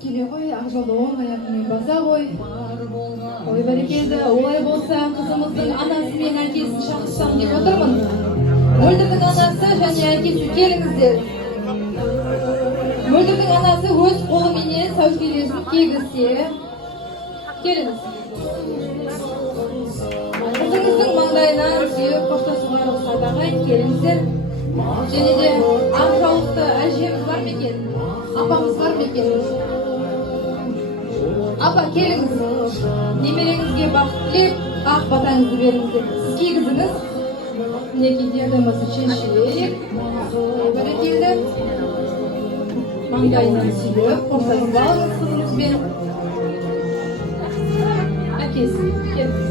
Келе ғой, ақжолды оң аяқымен баса ғой. Ой бәрекелді, олай болса қызымыздың анасы мен әкесін шақырсам деп отырмын. Мөлдірдің анасы және әкесі келіңіздер. Мөлдірдің анасы өз қолыменен сәукелесін кигізсе, келіңіз. Қызыңыздың маңдайынан сүйіп қоштасуға рұқсат ағайын, келіңіздер. Және де ақ жаулықты әжеміз бар ма екен? Апамыз бар ма екен? Апа, келіңіз. Немереңізге бақыт тілеп, ақ батаңызды беріңіздер. Сіз кигізіңіз. Мінекей диадемасы шешелік. Бәрекелді. Маңдайынан сүйіп, қоштасып алыңыз қызыңызбен. Әкесі, келіңіз.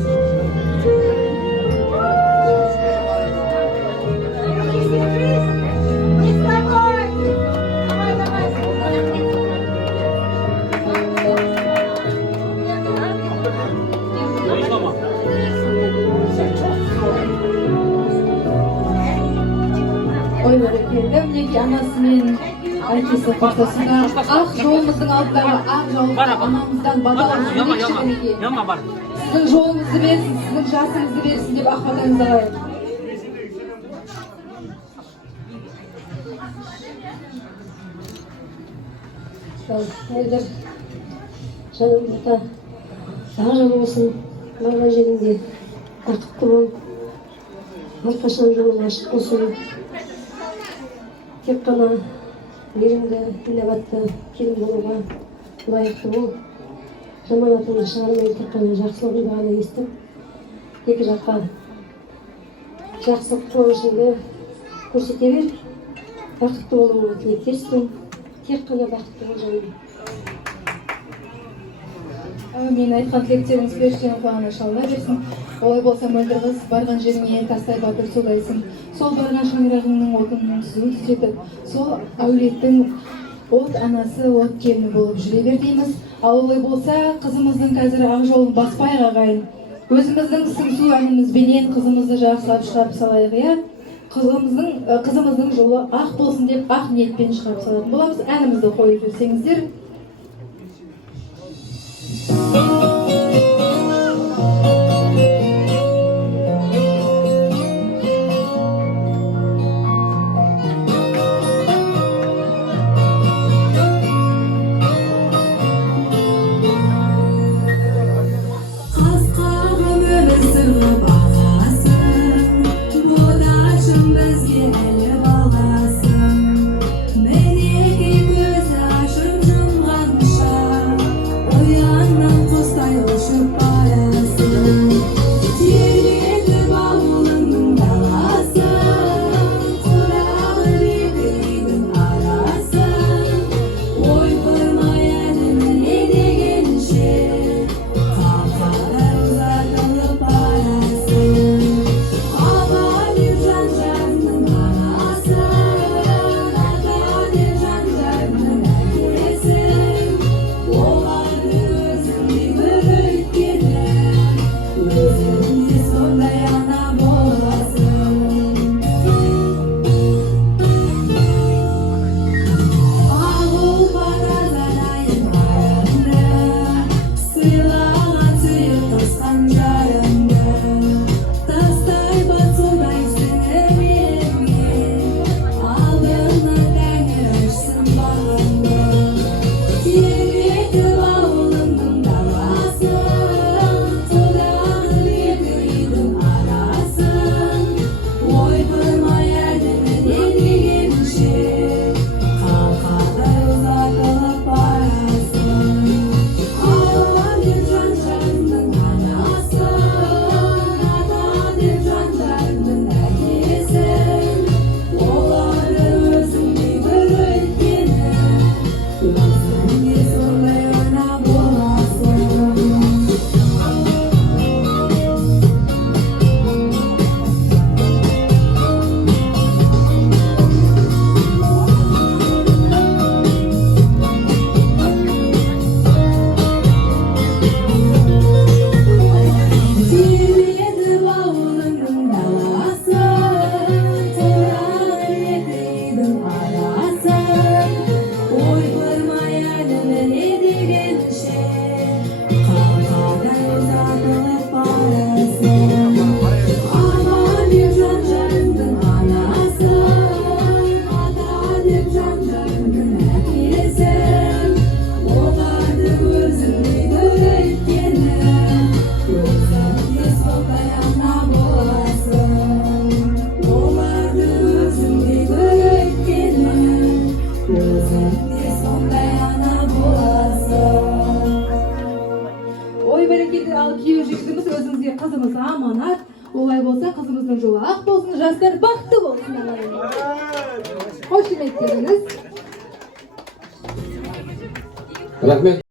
Ой бәрекелді, мінекей анасы мен әкесі қоштасуда ақ жолымыздың алдындағы ақ жаулықты анамыздан бадалап жүрмекші мінекей. Сіздің жолыңызды берсін, сіздің жасыңызды берсін деп ақ батаңызды алайық. Мөлдір жаным бата саған болсын, барған жеріңде бақытты бол, әрқашан жолың ашық болсын. Тек қана мейірімді, инабатты келін болуға лайықты бол. Жаманатыңды шығармай, тек қана жақсылығыңды ғана естіп, екі жаққа жақсылық қуанышыңды көрсете бер. Бақытты болуыңа тілектеспін. Тек қана бақытты бол жаным. Мен айтқан тілектеріңіз періштенің құлағына шалына берсін. Олай болса мөлдір қыз барған жеріңе тастай батыр сулайсың. Сол барған шаңырағыңның отының түзу түзетіп, сол әулеттің от анасы, от келіні болып жүре бер дейміз. Ал олай болса қызымыздың қазір ақ жолын баспайық ағайын. Өзіміздің сыңсу әнімізбенен қызымызды жақсылап шығарып салайық, иә? Қызымыздың жолы ақ болсын деп ақ ниетпен шығарып салатын боламыз. Әнімізді қойып жүрсеңіздер. Bizge ele bağlasın, meneki göz aşım келгенше қалқадай ұзатылып барасың. Ана деп жан-жарыңдың анасы, ата деп жан-жарыңдың әкесі, оларды өзіңдей көрейткені, өзіңде сондай ана боласың. Оларды өзіңдей көрейткені, өзіңде сондай ана боласың. Ой бәрекелді, ал күйеу жігітіміз өзіңізге қызымыз аманат. Олай болса қызымыздың жолы ақ болсын, жастар бақытты болсын. Қошеметтеріңіз. Рахмет.